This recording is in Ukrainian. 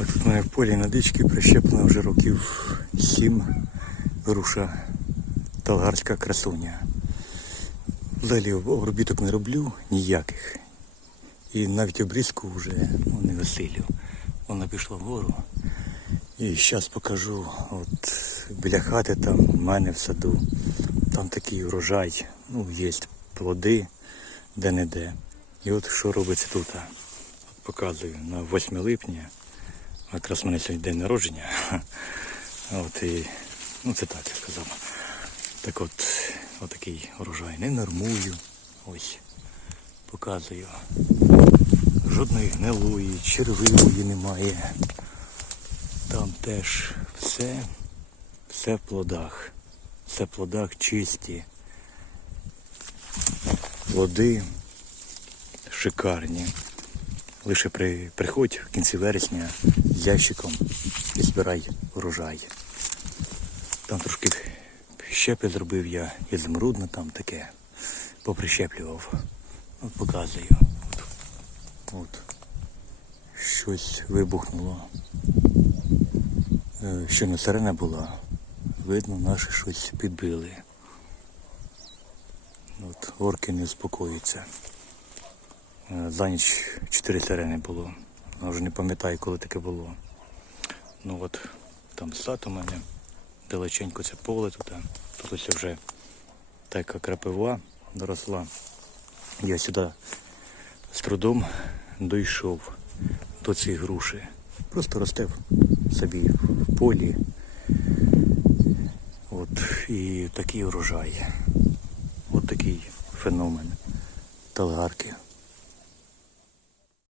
Так, тут в полі на дичці прищеплено вже років сім груша талгарська красуня. Взагалі обробіток не роблю ніяких. І навіть обрізку вже ну, не висилю. Вона пішла вгору. І зараз покажу, от біля хати там в мене в саду, там такий урожай, ну, є плоди де-не-де. І от що робиться тут. Показую на 8 липня. Якраз в мене сьогодні день народження. От і, ну це так я сказав. Так от, отакий урожай. Не нормую. Ось. Показую. Жодної гнилої, червивої немає. Там теж все, все в плодах. Все в плодах чисті. Плоди шикарні. Лише при, приходь в кінці вересня ящиком і збирай урожай. Там трошки щепи зробив я, ізумрудне там таке. Поприщеплював. От показую. От, от. Щось вибухнуло. Е, Щойно сирена була. Видно, наші щось підбили. От, орки не успокоюються. Е, За ніч чотири сирени було. Я вже не пам'ятаю, коли таке було. Ну от там сад у мене, далеченько це поле тут. Тут ось вже така крапива доросла. Я сюди з трудом дійшов до цієї груші. Просто ростив собі в полі. От, і такий урожай. От такий феномен талгарки.